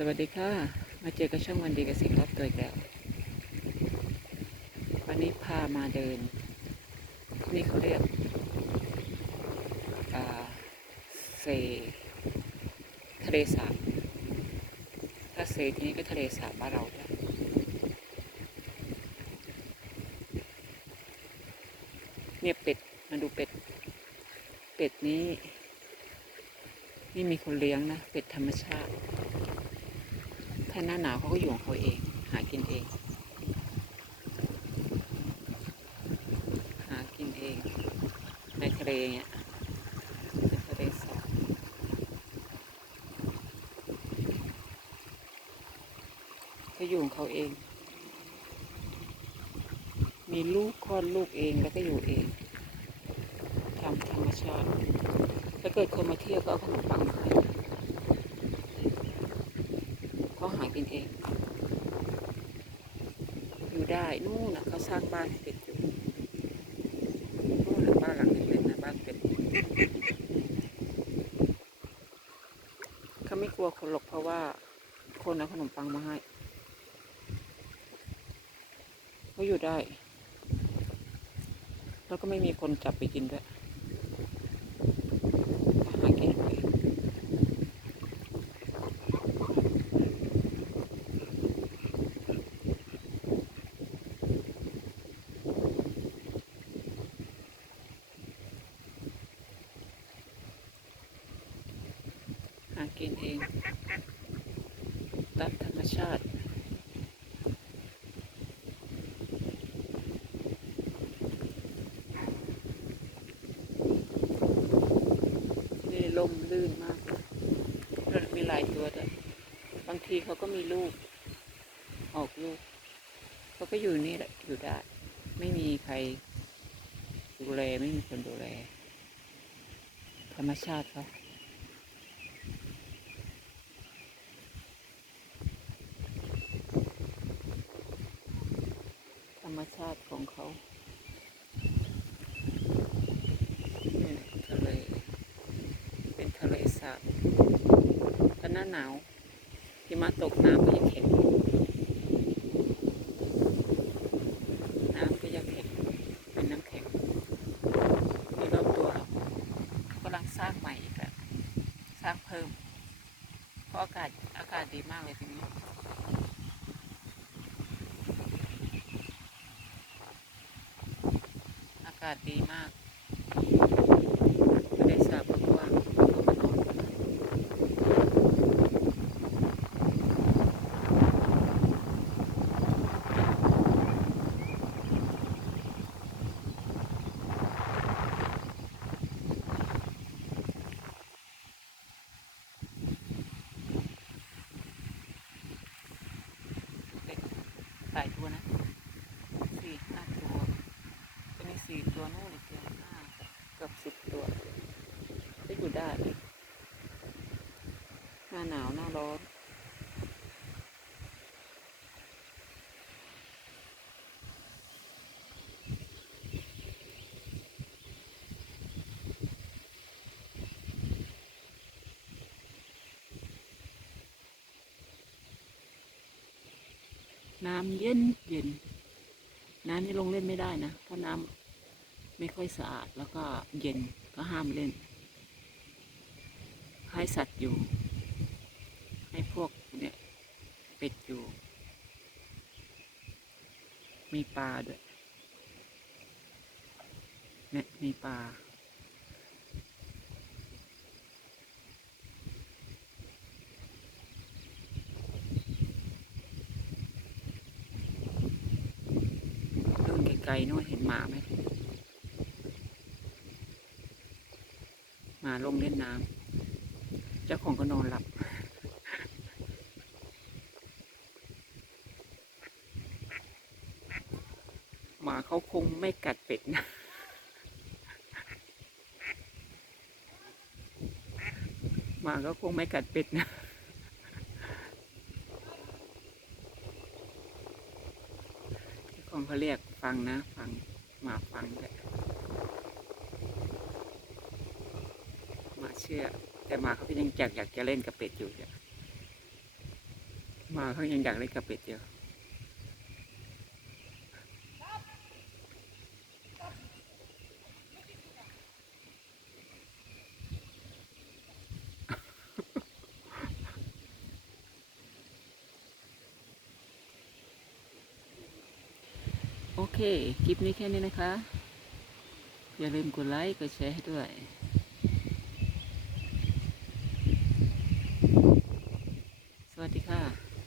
สวัสดีค่ะ มาเจอกับช่องวันดีกับสิ่งรอบตัวอีกแล้ว วันนี้พามาเดิน นี่เขาเรียกอ่าเซทะเลสาบถ้าเซที่นี่ก็ทะเลสาบบ้านเราด้วยเนี่ยเป็ด มาดูเป็ด เป็ดนี้ นี่มีคนเลี้ยงนะ เป็ดธรรมชาติ ถ้าหน้าหนาวเขาก็อยู่ของเขาเอง หากินเอง หากินเอง ในทะเลเนี่ยในทะเลสาบเขาอยู่ของเขาเอง มีลูกคลอดลูกเองแล้วก็อยู่เองตามธรรมชาติถ้าเกิดคนมาเที่ยวก็เอาขนมปังมาให้เขาหา กินเอง อยู่ได้นู่นนะเขาสร้างบ้านให้เป็ดอยู่นู่นนะบ้านหลังเล็กๆนะบ้านเป็ดเขาไม่กลัวคนหรอกเพราะว่า คนเอาขนมปังมาให้เขาอยู่ได้ แล้วก็ไม่มีคนจับไปกินด้วย หากินเองหา กินเองตามธรรมชาตินี่ลมลื่นมากเลยมีหลายตัวด้วยบางทีเขาก็มีลูก ออกลูกเขาก็อยู่นี่แหละอยู่ได้ ไม่มีใครดูแลไม่มีคนดูแล ธรรมชาติเขาธรรมชาติของเขานี่นะทะเล เป็นทะเลสาบถ้า หน้าหนาวหิมะตกน้ำก็ยังแข็งน้ำก็ยังแข็งเป็นน้ำแข็งมีรอบตัวเรากำลังสร้างใหม่อีกแล้วสร้างเพิ่ม เพราะอากาศอากาศดีมากเลยทีนี้อากาศดีมาก ทะเลสาบกว้างๆเข้ามานอนกันเด็ก หลายตัวนะสี่ห้าตัวจะมีสี่ตัวนู่นอีกตัวห้าเกือบสิบตัวได้อยู่ได้หน้าหนาวหน้าร้อน น้ำเย็นเย็น น้ำนี่ลงเล่นไม่ได้นะ เพราะน้ำไม่ค่อยสะอาดแล้วก็เย็นก็ห้ามเล่น ให้สัตว์อยู่ ให้พวกเนี่ยเป็ดอยู่ มีปลาด้วยเนี่ยมีปลา ดู ไกลๆนู่นเห็นหมาไหมหมาลงเล่นน้ำเจ้าของก็นอนหลับ หมาเขาคงไม่กัดเป็ดนะหมาก็คงไม่กัดเป็ดนะ ของ เขาเรียกฟังนะฟังหมาฟังเลยหมาเชื่อ แต่หมาเขาก็ยังอยากอยากจะเล่นกับเป็ดอยู่เนี่ยมาเขายังอยากเล่นกับเป็ดอยู่ เค คลิปนี้แค่นี้นะคะ อย่าลืมกดไลค์ กดแชร์ให้ด้วย